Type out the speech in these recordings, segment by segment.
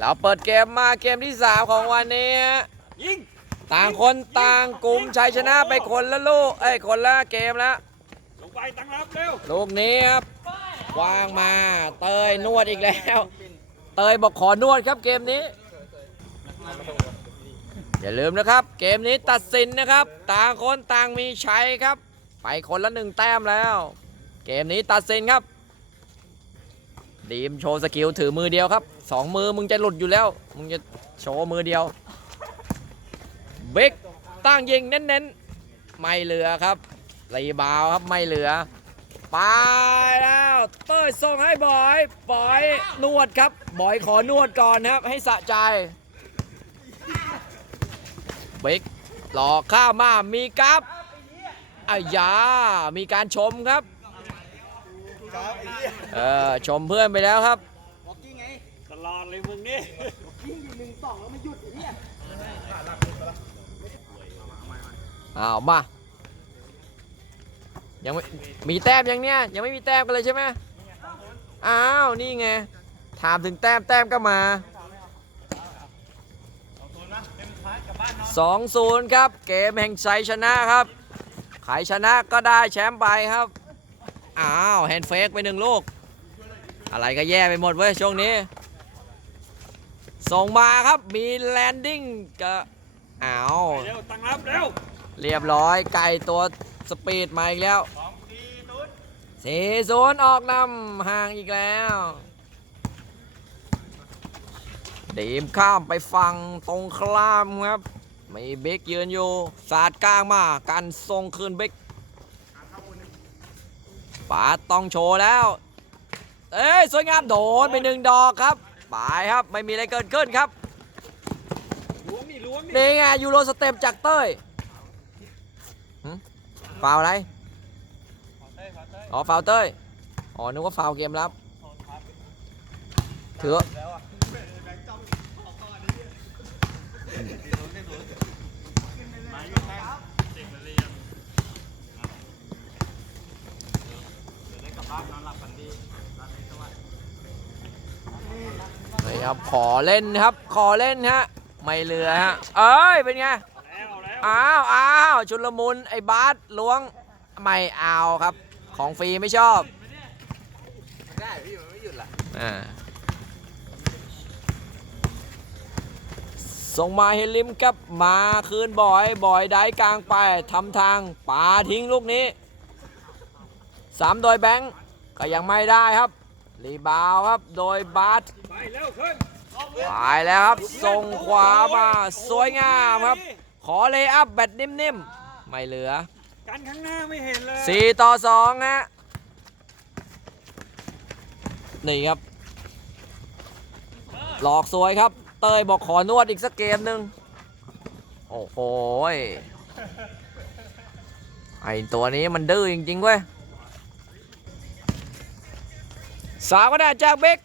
เราเปิดเกมมาเกมที่ 3 ของวันนี้ฮะยิงต่างคนต่างกลุ่มชัยชนะไปคนละลูกเอ้ยคนละเกมแล้วลงไปตั้งรับเร็วลูกนี้ครับวางมาเตยนวดอีกแล้ว เตยบอกขอนวดครับเกมนี้ อย่าลืมนะครับ เกมนี้ตัดสินนะครับ ต่างคนต่างมีชัยครับ ไปคนละหนึ่งแต้มแล้ว เกมนี้ตัดสินครับดีมโชว์สกิลถือมือเดียวครับ สองมือมึงจะหลุดอยู่แล้ว มึงจะโชว์มือเดียว เบิกตั้งยิงเน้นๆ ไม่เหลือครับรีบาวครับไม่เหลือไปแล้วเต้ยส่งให้บอยบอยนวดครับบอยขอนวดก่อนครับ ให้สะใจเบิกหลอกข้ามามีกับอายามีการชมครับเออชมเพื่อนไปแล้วครับ ลอดเลยมึงนี่อ้าวมายังไม่มีแต้มยังเนี่ยยังไม่มีแต้มกันเลยใช่ไหมอ้าวนี่ไงถามถึงแต้มแต้มก็มา2-0ครับ เกมแห่งชัยชนะครับใครชนะก็ได้แชมป์ไปครับ อ้าว แฮนด์เฟกไปหนึ่งลูก อะไรก็แย่ไปหมดเว้ยช่วงนี้ ส่งมาครับมีแลนดิ้งก็อ้าวเร็วตั้งรับเร็วเรียบร้อยไก่ตัวสปีดมาอีกแล้วสี่ศูนย์ออกนำห่างอีกแล้วดีมข้ามไปฝั่งตรงคลามครับ มีเบกยืนอยู่สาดกลางมากันทรงคืนเบกปาดต้องโชว์แล้ว เอ้ยสวยงามโดนไปหนึ่งดอกครับ ไปครับไม่มีอะไรเกิดขึ้นครับล้วงนี่ล้วงนี่นี่ไงยูโรสเต็ปจากเต้ยหึฟาวอะไรอ๋อฟาวเต้ยอ๋อนึกว่าฟาวเกมรับถือว่านี่ ครับขอเล่นครับ ขอเล่นฮะ ไม่เหลือฮะ เอ้ย เป็นไงแล้วเอาแล้วอ้าวอ้าวชุลมุน ไอ้บาสล้วง ไม่เอาครับ ของฟรีไม่ชอบได้พี่มันไม่หยุดล่ะอ่าส่งมาเฮลิมครับมาคืนบอย บอยได้กลางไปทำทางป่าทิ้งลูกนี้สามโดยแบงค์ก็ยังไม่ได้ครับ รีบาวครับโดยบาสไปเร็วขึ้นไปแล้วครับส่งขวามาสวยงามครับ ขอเลย์อัพแบตนิ่มๆ ไม่เหลือกันข้างหน้าไม่เห็นเลยสี่ต่อสองฮะนี่ครับ หลอกสวยครับ เตยบอกขอนวดอีกสักเกมหนึ่งโอ้โหยไอตัวนี้มันดื้อจริงๆเว้ย สามก็ได้จากเบก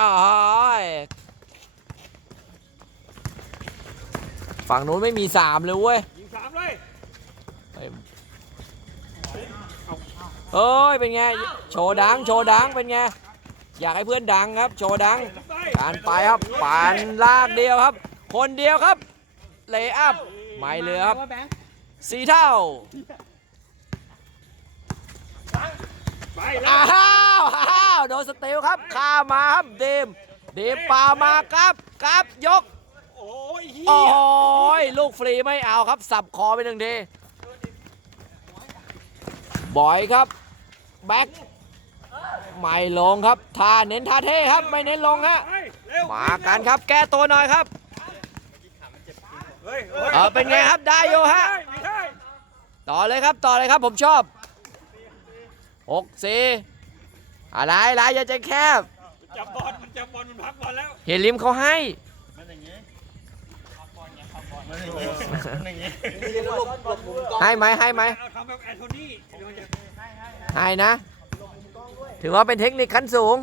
อ้ายฝั่งนู้นไม่มีสามเลยเว้ยยิงสามเลยเฮ้ยเฮ้ย เป็นไง โชว์ดัง โชว์ดัง เป็นไง อยากให้เพื่อนดังครับ โชว์ดังไปการไปครับปานลากเดียวครับ คนเดียวครับ เลย์อัพ ไม่เหลือครับสีเท่าไปแล้วอ้าวอ้าวโดนสเตลครับข้ามมาครับเดม เดมป่ามาครับครับยกโอ้ยเฮีโอ้ยยลูกฟรีไม่เอาครับ สับคอไปหนึ่งทีบอยครับ แบ็คไม่ลงครับท่าเน้นท่าเท่ครับไม่เน้นลงฮะไปเร็วมากันครับแก้ตัวหน่อยครับเฮ้ยฮ้ยเออเป็นไงครับได้อยู่ฮะไม่ได้ต่อเลยครับต่อเลยครับผมชอบหกสี่ อะไรอะไรอย่าใจแคบ จับบอลมันจับบอลมันพักบอลแล้วเฮลิมเขาให้ให้ไหมให้ไหมเอาทำแบบแอนโทนีเดี๋ยวมันจะให้นะ ถือว่าเป็นเทคนิคขั้นสูง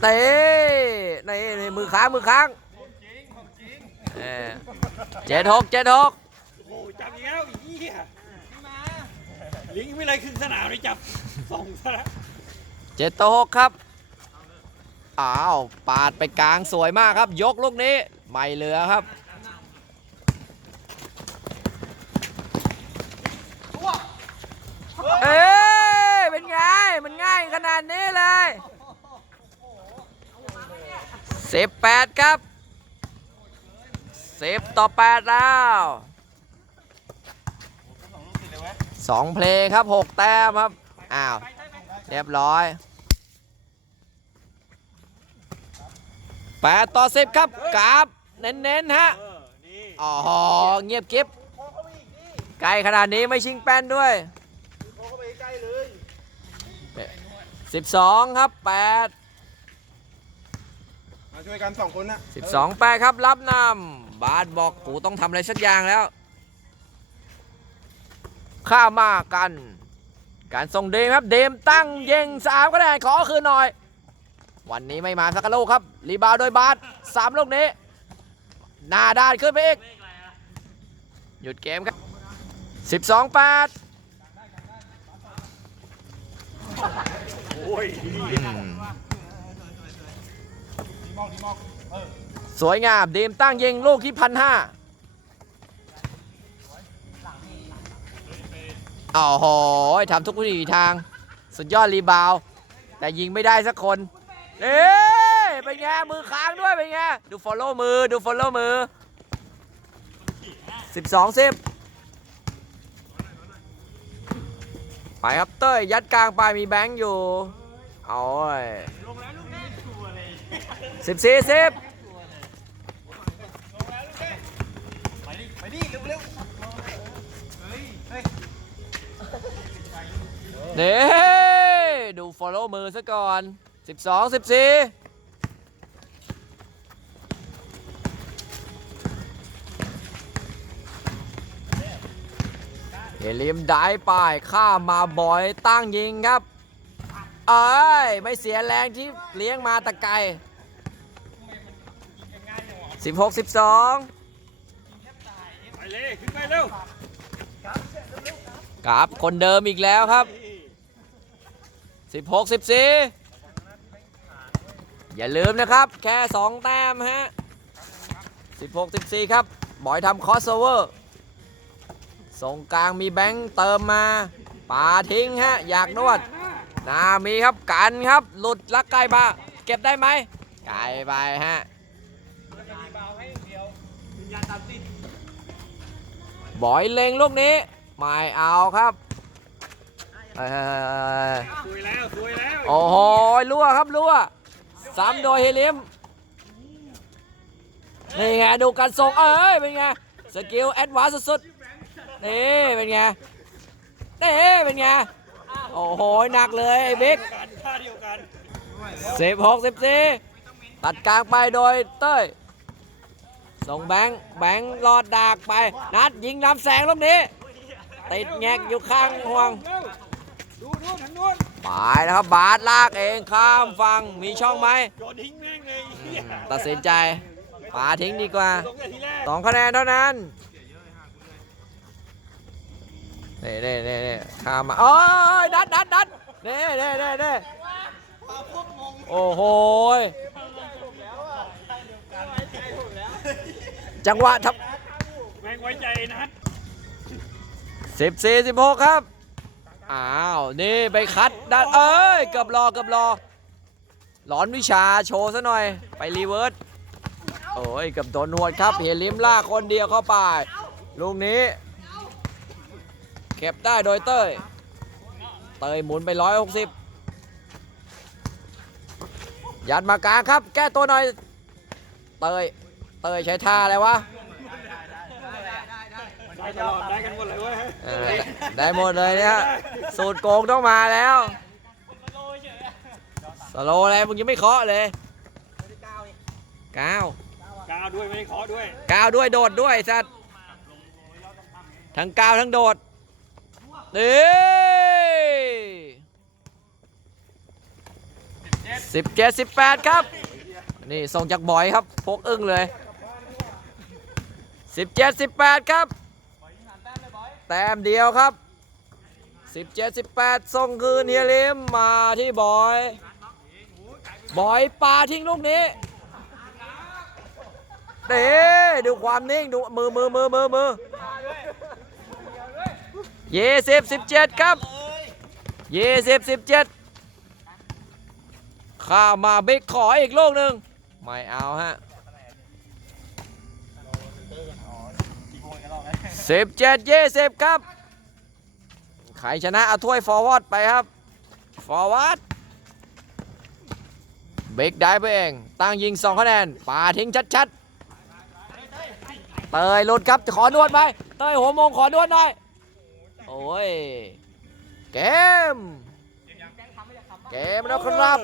เตะนี่นี่มือค้างมือค้างเออเจ็ดหกเจ็ดหกโอ้โหจับอีกแล้วไอ้เฮีย ลิงไม่เลยขึ้นสนามเลยจับส่งซะแล้วเจ็ดต่อหกครับ อ้าว ปาดไปกลางสวยมากครับ ยกลูกนี้ ไม่เหลือครับ เอ้ยเป็นไง มันง่ายขนาดนี้เลยสิบแปดครับสิบต่อแปดแล้ว สองเพลงครับหกแต้มครับ อ้าว เรียบร้อยแปดต่อสิบครับกราบเน้นๆฮะเออนี่อ๋อเงียบกิ๊บไกลขนาดนี้ไม่ชิงแป้นด้วย12ครับ8มาช่วยกันสองคนนะ12 8ครับรับนำบาสบอกกูต้องทำอะไรสักอย่างแล้ว ข้ามากัน การส่งเดมครับ เดมตั้งเยิง3คะแนนขอคืนหน่อย วันนี้ไม่มาสักลูกครับ รีบาวโดยบาส3ลูกนี้ หน้าด้านขึ้นไปอีก หยุดเกมครับ12 8โอ้ยสวยงามเดมตั้งยิงลูกที่พันห้า โอ้โหทำทุกวิถีทาง สุดยอดรีบาว แต่ยิงไม่ได้สักคน เอ๊ะเป็นไง มือค้างด้วย เป็นไง ดู follow มือ ดู follow มือ 12 10ไปครับเต้ย ยัดกลางไปมีแบงค์อยู่โอ้ยสิบสี่สิบไปดิเร็ว นี่ดู follow มือซะก่อน 12 14เฮลิมได้ป้ายข้ามมาบ่อยตั้งยิงครับ เอ้ย ไม่เสียแรงที่เลี้ยงมาแตะไกล16 12ไปเลย ขึ้นไปเร็วกับคนเดิมอีกแล้วครับ 16 14 อย่าลืมนะครับ แค่ 2 แต้มฮะ 16 14 ครับ บอยทำคอสเวอร์ส่งกลางมีแบงค์เติมมาป่าทิ้งฮะ อยากนวดนามีครับกันครับ หลุดลักไกลมาเก็บได้ไหมไกลไปฮะบอยเล็งลูกนี้ ไม่เอาครับ เอ้ยสวยแล้วสวยแล้วโอ้โหรั่วครับรั่วซ้ำโดยเฮลิมนี่ไงดูการส่งเอ้ยเป็นไงสกิลแอดวานซ์สุดๆนี่เป็นไงนี่เป็นไงโอ้โหหนักเลยไอ้บิ๊กกันท่าเดียวกันสิบหกสิบสี่ตัดกลางไปโดยเต้ยส่งแบงค์แบงค์รอดดากไป นัดยิงนำแสงลูกนี้ติดแงกอยู่ข้างห่วง ไปนะครับบาสลากเองข้ามฟังมีช่องไหมโยนทิ้งแม่งเลยไอ้เหี้ยตัดสินใจป่าทิ้งดีกว่าลงแต่ทีแรกสองคะแนนเท่านั้นเน่เน่เน่เน่ข้ามมาโอ้ยดัดดัดดัดเน่เน่เน่เน่โอ้โหยจังหวะทับแม่งไว้ใจนัดสิบสี่สิบหกครับ อ้าว นี่ไปคัดดัดเอ้ยเกือบรอเกือบรอหลอนวิชาโชว์ซะหน่อย ไปรีเวิร์สโอ้ยเกับโดนหวดครับ เฮลิมล่าคนเดียวเข้าไป ลูกนี้เก็บได้โดยเต้ย เต้ยหมุนไป 160 ยัดมากลางครับ แก้ตัวหน่อย เต้ย เต้ยใช้ท่าอะไรวะ ตลอดได้กันหมดเลยเว้ยเออได้หมดเลยเนี่ยสูตรโกงต้องมาแล้วสโลว์อะไรมึงยังไม่เคาะเลยเก้าก้าวด้วยไม่ได้เคาะด้วยก้าวด้วยโดดด้วยสัตว์ทั้งก้าวทั้งโดดนี่สิบเจ็ดสิบแปดครับ นี่ส่งจากบอยครับพกอึ้งเลยสิบเจ็ดสิบแปดครับ แต้มเดียวครับ 17 18 ส่งคืนเฮียลิมมาที่บอย บอยปาทิ้งลูกนี้เด้ดูความนิ่งดูมือมือมือมือมือยี่สิบสิบเจ็ดครับยี่สิบสิบเจ็ดข้ามมาบิ๊กขออีกลูกหนึ่งไม่เอาฮะ สิบเจ็ดยี่สิบครับ ใครชนะเอาถ้วยฟอร์วอร์ดไปครับ ฟอร์วอร์ดบิ๊กได้ไปเอง ตั้งยิง2คะแนนป่าทิ้งชัดๆ เตยหลุดครับ ขอนวดไป เตยหัวมงขอนวดหน่อย โอ้ย เกม เกมแล้วครับ